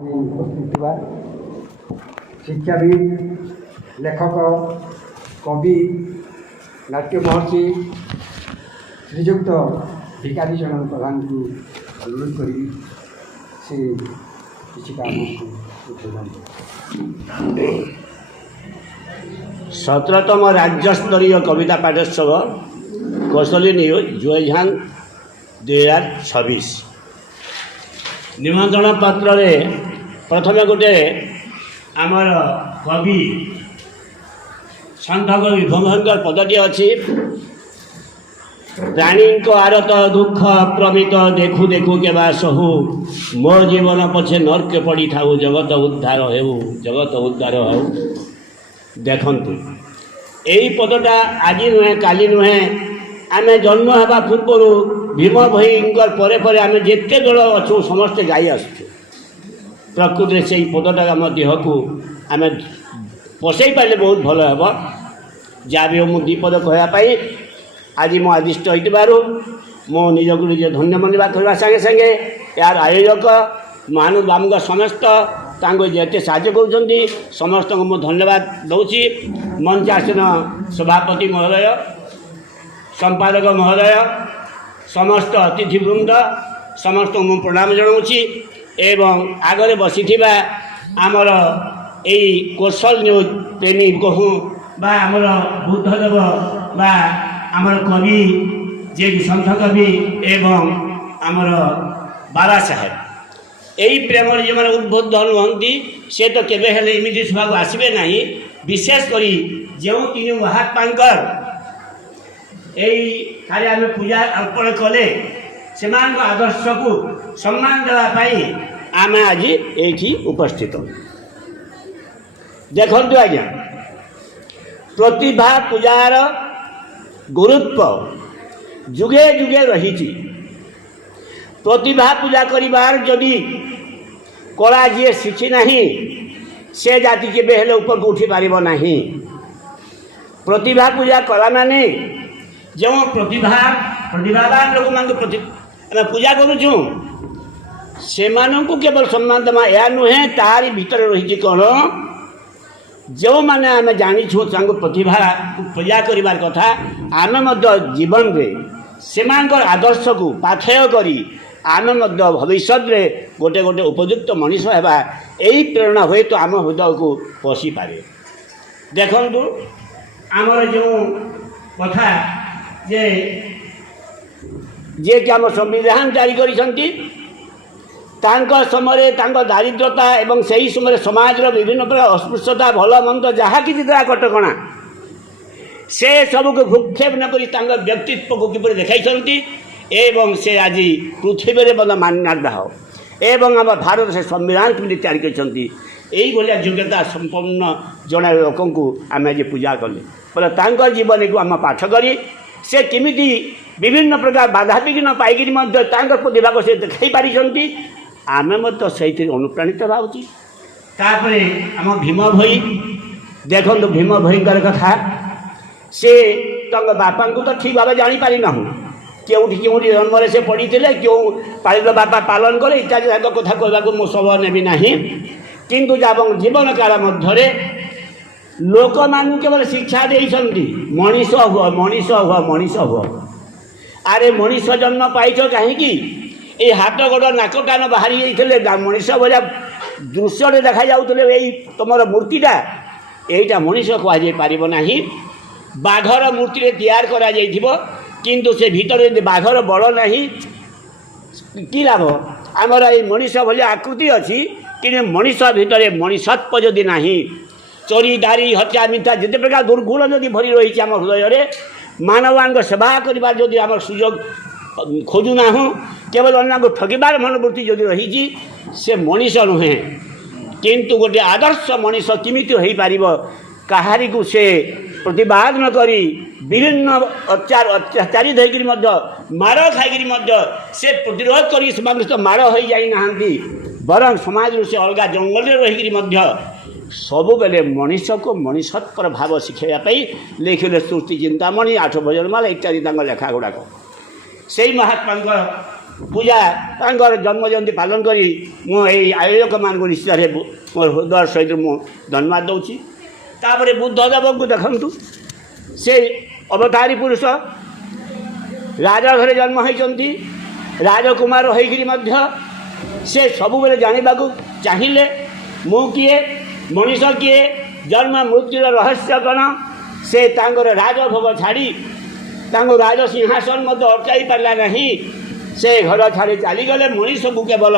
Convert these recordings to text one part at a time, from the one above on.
उपस्थित हुआ शिक्षाविद, लेखक, कवि, नाट्य महर्षि श्रीजुक्त भिखारी चरण प्रधान को अनुरोध करी से किसी काम को 17तम राज्यस्तरीय कविता पाठोत्सव कौशली न्यूज जुएझान 2026 निमंत्रण पत्र प्रथम गोटे आमर कवि सन्थ कवि भंगर पदटी अच्छी प्राणी आरत दुख प्रमित देखु देखु केबा सहु मो जीवन पछे नर्के पड़ी थाऊ जगत उद्धार हेउ जगत उद्धार हो देखंतु यही पदटा आज नुहे काली नुहे आम जन्म होगा पूर्वर भीम भईर परे परे आम जिते दल अच्छु समस्ते गाई आसु प्रकृति से पदटा आम देह को आम पसई पारे बहुत भल हे जहाँ भी मुझे दीपद कहवाई आज मो आदिष्ट हो मो निजक निजे धन्य मनवा करवा संगे संगे यार आयोजक महानु बाबू समस्त जिते साहय कर समस्त को धन्यवाद दूसरी मंचासीन सभापति महोदय संपादक महोदय समस्त अतिथिवृंद समस्त को प्रणाम जनाऊँगी एवं आगे बसी आमर यही कौशल न्यूज प्रेमी कहूँ बा आमर बुद्धदेव बा आमर कवि जे सन्थ कवि एवं आमर बाबा साहेब यही प्रेम जो मैंने उद्बोधन हमें से तो केवे हेले इमिति सभा को आसबे ना विशेषकर जो तीन महात्मा यही खाली आम पूजा अर्पण कले से आदर्श को सम्मान देवाई आम आज ये उपस्थित देखु आज्ञा प्रतिभा पूजार गुरुत्व जुगे जुगे रही प्रतिभा पूजा करिबार जदि कला जी शिखी नहीं से जाति के हेले ऊपर को उठी पार नहीं प्रतिभा पूजा कला माने जो प्रतिभावान लोक मान पूजा करुचु से केवल सम्मान देमा या नुहे तारी भीतर रही कौन जो मैंने आम जानीछू प्रतिभा पूजा करिबार कथा आम जीवन में से आदर्श को पाथेय करी आम भविष्य में गोटे गोटे उपयुक्त मनीष होगा यही प्रेरणा हुए तो आम हृदय को पशि पारे देखु आमर जो कथा जे कि आम संविधान जारी करिसंती समय दारिद्रता एवं सही समय समाज विभिन्न प्रकार अस्पृश्यता भल मंद जहाँ कि कटकणा से सबको भूक्षेप नक व्यक्तित्व को किपर देखा एवं से आज पृथ्वी में मान्यता हो एवं आम भारत से संविधान केमती तैयारी करती योग्यता संपन्न जड़े लोक आम आज पूजा कले बोले जीवन को आम पाठ करी से केमिति विभिन्न प्रकार बाधा विघ्न पाइक प्रतिभा को से देखा पारी आमे से अनुप्राणित होची आम भीम भई देखो भीम भईकर कथा से बापा को तो ठीक भाव जापारी ना क्योंकि जन्म से पढ़ी क्यों पालित बापा पालन करे इत्यादि कथा कहवा को समय नेबी ना किंतु जीवन काल मध्य लोक मान केवल शिक्षा देती मनीष हुआ मनीष हुआ मनीष हुआ अरे मनीष जन्म पाइछ कहीं ये हाथ गोड़ नाक कान बाहरी जाते मनीष भाया दृश्य देखा जाऊे यही तुम मूर्तिटा यहीटा मनीष कहुपार ना बाघर मूर्ति तैयार करा किंतु से भीतर बाघर बड़ ना कि लाभ आमर ये मनीष भाया आकृति अच्छी कि मनीष भितर मनीषत्व जदि ना चोरी दारी हत्या मिथ्या जिते प्रकार दुर्गुण जदि भरी रही आम हृदय मानवांग सेवा करने जदि आम सुजोग खोजुना केवल अन्य को ठगिबार मनोवृत्ति जदि रही से मनीष नुहे किंतु गोटे आदर्श मनीष किमिति हो पार कहारी को से प्रतिवाद न करी विभिन्न अत्याचारित होकर माड़ खाई से प्रतिरोध कर माड़ हो जाना बरं समाज से अलग जंगल रही सबु बेले मनीष को मनीषत्वर भाव शिखाई लिखिले सृष्टि चिंतामणि 8 भजनमाला इत्यादि लेखा गुड़ाक से महात्मा ପୂଜା ତାଙ୍କର ଜନ୍ମ ଜୟନ୍ତୀ ପାଳନ କରି ମୁଁ ଏଇ ଆୟୋଜକମାନଙ୍କୁ ନିଶ୍ଚିତରେ ମୋର ହୃଦୟ ସହିତ ମୁଁ ଧନ୍ୟବାଦ ଦେଉଛି। ତାପରେ ବୁଦ୍ଧଦେବଙ୍କୁ ଦେଖନ୍ତୁ, ସେ ଅବତାରୀ ପୁରୁଷ, ରାଜଘରେ ଜନ୍ମ ହୋଇଛନ୍ତି, ରାଜକୁମାର ହୋଇକରି ମଧ୍ୟ ସେ ସବୁବେଳେ ଜାଣିବାକୁ ଚାହିଁଲେ ମୁଁ କିଏ, ମଣିଷ କିଏ, ଜନ୍ମ ମୃତ୍ୟୁର ରହସ୍ୟ କ'ଣ। ସେ ତାଙ୍କର ରାଜଭୋଗ ଛାଡ଼ି ତାଙ୍କୁ ରାଜସିଂହାସନ ମଧ୍ୟ ଅଟକାଇ ପାରିଲା ନାହିଁ। ସେ ଘର ଛାଡ଼ି ଚାଲିଗଲେ ମଣିଷକୁ କେବଳ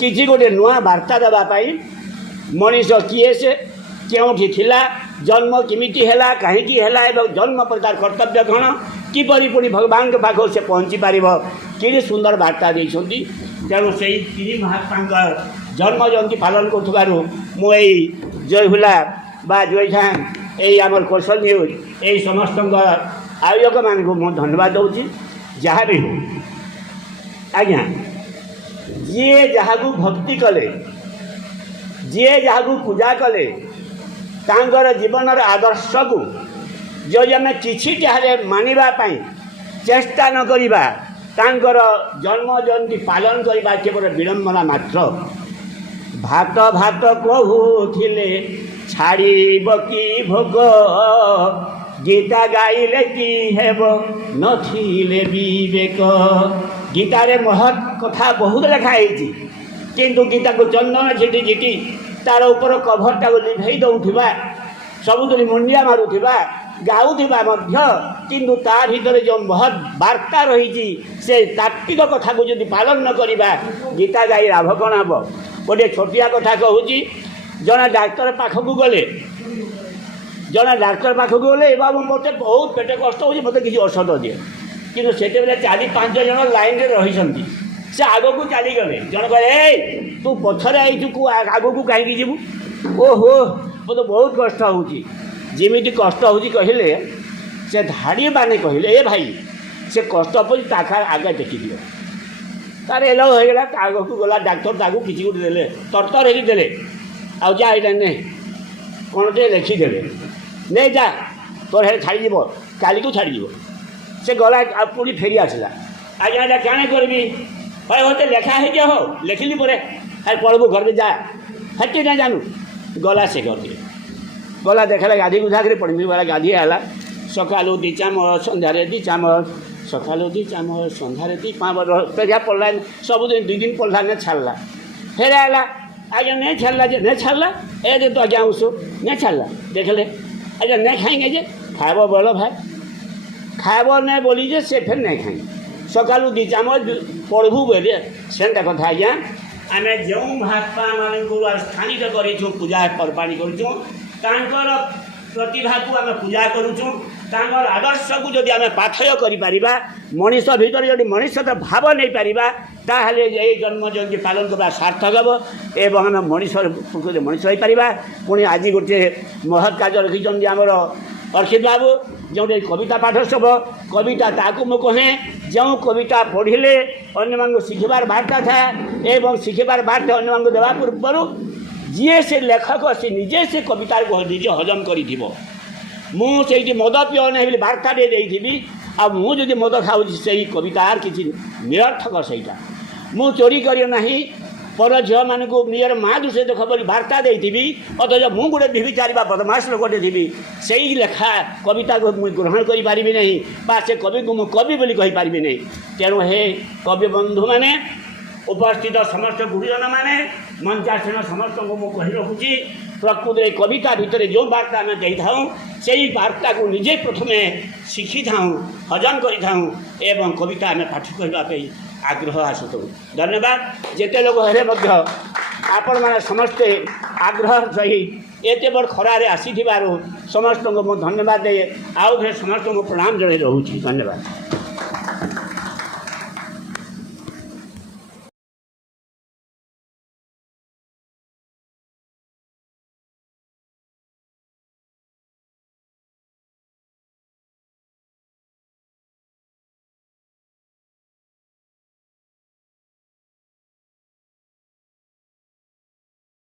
କିଛି ଗୋଟେ ନୂଆ ବାର୍ତ୍ତା ଦେବା ପାଇଁ। ମଣିଷ କିଏ, ସେ କେଉଁଠି ଥିଲା, ଜନ୍ମ କେମିତି ହେଲା, କାହିଁକି ହେଲା ଏବଂ ଜନ୍ମ ପରେ ତାର କର୍ତ୍ତବ୍ୟ କ'ଣ, କିପରି ପୁଣି ଭଗବାନଙ୍କ ପାଖକୁ ସେ ପହଞ୍ଚି ପାରିବ, କେତେ ସୁନ୍ଦର ବାର୍ତ୍ତା ଦେଇଛନ୍ତି। ତେଣୁ ସେହି ତିନି ମହାତ୍ମାଙ୍କ ଜନ୍ମ ଜୟନ୍ତୀ ପାଳନ କରୁଥିବାରୁ ମୁଁ ଏଇ ଜୟହୁଲା ବା ଜୟଝାଁ ଏଇ ଆମର କୌଶଳ ନ୍ୟୁଜ୍ ଏଇ ସମସ୍ତଙ୍କ ଆୟୋଜକମାନଙ୍କୁ ମୁଁ ଧନ୍ୟବାଦ ଦେଉଛି। ଯାହା ବି ହଉ ଆଜ୍ଞା, ଯିଏ ଯାହାକୁ ଭକ୍ତି କଲେ, ଯିଏ ଯାହାକୁ ପୂଜା କଲେ, ତାଙ୍କର ଜୀବନର ଆଦର୍ଶକୁ ଯଦି ଆମେ କିଛି ଯାହାରେ ମାନିବା ପାଇଁ ଚେଷ୍ଟା ନ କରିବା, ତାଙ୍କର ଜନ୍ମ ଜୟନ୍ତୀ ପାଳନ କରିବା କେବଳ ବିଡ଼ମ୍ବନା ମାତ୍ର। ଭାତ ଭାତ କହୁଥିଲେ ଛାଡ଼ିବ କି ଭୋଗ, ଗୀତା ଗାଇଲେ କି ହେବ ନଥିଲେ ବିବେକ। ଗୀତାରେ ମହତ୍ କଥା ବହୁତ ଲେଖା ହେଇଛି, କିନ୍ତୁ ଗୀତାକୁ ଚନ୍ଦନ ଝିଟି ଝିଟି ତାର ଉପର କଭରଟାକୁ ଲିଭେଇ ଦେଉଥିବା, ସବୁଦିନ ମୁଣ୍ଡିଆ ମାରୁଥିବା, ଗାଉଥିବା ମଧ୍ୟ, କିନ୍ତୁ ତା ଭିତରେ ଯେଉଁ ମହତ୍ ବାର୍ତ୍ତା ରହିଛି ସେ ତାତ୍ତ୍ୱିକ କଥାକୁ ଯଦି ପାଳନ ନ କରିବା, ଗୀତା ଗାଇ ଲାଭ କ'ଣ ହେବ। ଗୋଟିଏ ଛୋଟିଆ କଥା କହୁଛି, ଜଣେ ଡାକ୍ତର ପାଖକୁ ଗଲେ, ଏ ବାବୁ ମୋତେ ବହୁତ ପେଟ କଷ୍ଟ ହେଉଛି, ମୋତେ କିଛି ଔଷଧ ଦିଏ। କିନ୍ତୁ ସେତେବେଳେ 4-5 ଜଣ ଲାଇନ୍ରେ ରହିଛନ୍ତି, ସେ ଆଗକୁ ଚାଲିଗଲେ। ଜଣେ କହିଲେ, ଏଇ ତୁ ପଛରେ ଆଇଛୁ, ଆଗକୁ କାହିଁକି ଯିବୁ? ଓହୋ, ମୋତେ ବହୁତ କଷ୍ଟ ହେଉଛି। ଯେମିତି କଷ୍ଟ ହେଉଛି କହିଲେ, ସେ ଧାଡ଼ି ମାନେ କହିଲେ, ଏ ଭାଇ ସେ କଷ୍ଟ ପଡ଼ି ତାକୁ ଆଗେ ଦେଖିଦିଅ। ତାର ଏଲୋ ହୋଇଗଲା, ତା ଆଗକୁ ଗଲା ଡାକ୍ତର, ତାକୁ କିଛି ଗୋଟେ ଦେଲେ, ତରତର ହେଇକି ଦେଲେ, ଆଉ ଯା ଏଇଟା ନେ, କ'ଣ ଟିକେ ଲେଖିଦେଲେ, ନେ ଯା, ତୋର ହେଲେ ଛାଡ଼ିଯିବ, କାଲିକୁ ଛାଡ଼ିଯିବ। ସେ ଗଲା, ଆଉ ପୁଣି ଫେରି ଆସିଲା। ଆଜ୍ଞା ଏଇଟା କାଣା କରିବି? ଭାଇ ମୋତେ ଲେଖା ହେଇଯିବ, ହଉ ଲେଖିଲି ପରେ ଆରେ ପଢ଼ବୁ, ଘରକୁ ଯା, ହେଠି ନା ଜାନୁ। ଗଲା ସେ ଘରକୁ, ଗଲା ଦେଖିଲା ଗାଧି ଗୁଧାକରି ପଢ଼ିବି, ଗଲା ଗାଧି ହେଲା। ସକାଳୁ 2 ଚାମଚ, ସନ୍ଧ୍ୟାରେ 2 ଚାମଚ, ସକାଳୁ 2 ଚାମଚ, ସନ୍ଧ୍ୟାରେ 2 5 ପେଜା ପଡ଼ିଲା, ସବୁଦିନ 2 ଦିନ ପଡ଼ିଲା, ନେ ଛାଡ଼ିଲା। ଫେରେ ହେଲା, ଆଜ୍ଞା ନେ ଛାଡ଼ିଲା, ଯେ ନେ ଛାଡ଼ିଲା, ଏ ଯେ ତୁ ଆଜ୍ଞା ଔଷଧ ନେ ଛାଡ଼ିଲା। ଦେଖିଲେ ଆଜ୍ଞା ନେ ଖାଇଁगे ଯେ ଖାଇବ ବଳ ଭାଇ, ଖାଇବ ନେ ବୋଲି ଯେ ସେ ଫେର୍ ନାଇଁ ଖାଇ। ସକାଳୁ 2 ଚାମଚ ପଢ଼ବୁ ବୋଲେ ସେନ୍ତା କଥା। ଆଜ୍ଞା ଆମେ ଯେଉଁ ମହାତ୍ମାମାନଙ୍କୁ ସ୍ଥାନିତ କରିଛୁ, ପୂଜା ପର୍ବାଣି କରୁଛୁ, ତାଙ୍କର ପ୍ରତିଭାକୁ ଆମେ ପୂଜା କରୁଛୁ, ତାଙ୍କର ଆଦର୍ଶକୁ ଯଦି ଆମେ ପାଥେୟ କରିପାରିବା, ମଣିଷ ଭିତରେ ଯଦି ମଣିଷର ଭାବ ନେଇପାରିବା, ତାହେଲେ ଏଇ ଜନ୍ମ ଜୟନ୍ତୀ ପାଳନ କରିବା ସାର୍ଥକ ହେବ ଏବଂ ଆମେ ମଣିଷ ହୋଇପାରିବା। ପୁଣି ଆଜି ଗୋଟିଏ ମହତ୍ କାର୍ଯ୍ୟ ରଖିଛନ୍ତି ଆମର ଅର୍ଚିତ ବାବୁ, ଯେଉଁଠି କବିତା ପାଠ ସବୁ କବିତା, ତାକୁ ମୁଁ କହେ, ଯେଉଁ କବିତା ପଢ଼ିଲେ ଅନ୍ୟମାନଙ୍କୁ ଶିଖିବାର ବାର୍ତ୍ତା ଥାଏ ଏବଂ ଶିଖିବାର ବାର୍ତ୍ତା ଅନ୍ୟମାନଙ୍କୁ ଦେବା ପୂର୍ବରୁ ଯିଏ ସେ ଲେଖକ ସେ ନିଜେ ସେ କବିତାକୁ ନିଜେ ହଜମ କରିଥିବ। ମୁଁ ସେଇଠି ମଦ ପିଅ ନାହିଁ ବୋଲି ବାର୍ତ୍ତାଟେ ଦେଇଥିବି, ଆଉ ମୁଁ ଯଦି ମଦ ଖାଉଛି ସେଇ କବିତାର କିଛି ନିରର୍ଥକ ସେଇଟା। ମୁଁ ଚୋରି କରିବ ନାହିଁ, ପର ଝିଅମାନଙ୍କୁ ନିଜର ମା ଦୃଶ୍ୟ ଦେଖ ବୋଲି ବାର୍ତ୍ତା ଦେଇଥିବି, ଅଥଚ ମୁଁ ଗୋଟେ ଭିବିଚାରୀ ବା ବଦମାସ ଲୋକଟେ ଥିବି, ସେଇ ଲେଖା କବିତାକୁ ମୁଁ ଗ୍ରହଣ କରିପାରିବି ନାହିଁ ବା ସେ କବିକୁ ମୁଁ କବି ବୋଲି କହିପାରିବି ନାହିଁ। ତେଣୁ ହେ କବି ବନ୍ଧୁମାନେ, ଉପସ୍ଥିତ ସମସ୍ତ ଗୁରୁଜନମାନେ, ମଞ୍ଚାସୀନ ସମସ୍ତଙ୍କୁ ମୁଁ କହି ରଖୁଛି, ପ୍ରକୃତରେ କବିତା ଭିତରେ ଯେଉଁ ବାର୍ତ୍ତା ଆମେ ଦେଇଥାଉ, ସେଇ ବାର୍ତ୍ତାକୁ ନିଜେ ପ୍ରଥମେ ଶିଖିଥାଉଁ, ହଜମ କରିଥାଉଁ ଏବଂ କବିତା ଆମେ ପାଠ କରିବା ପାଇଁ ଆଗ୍ରହ ଆସୁଥାଉ। ଧନ୍ୟବାଦ। ଯେତେ ଲୋକ ହେଲେ ମଧ୍ୟ ଆପଣମାନେ ସମସ୍ତେ ଆଗ୍ରହ ସହିତ ଏତେ ବଡ଼ ଖରାରେ ଆସିଥିବାରୁ ସମସ୍ତଙ୍କୁ ମୁଁ ଧନ୍ୟବାଦ ଦେଇ ଆଉ ଥରେ ସମସ୍ତଙ୍କୁ ପ୍ରଣାମ ଜଣାଇ ରହୁଛି। ଧନ୍ୟବାଦ।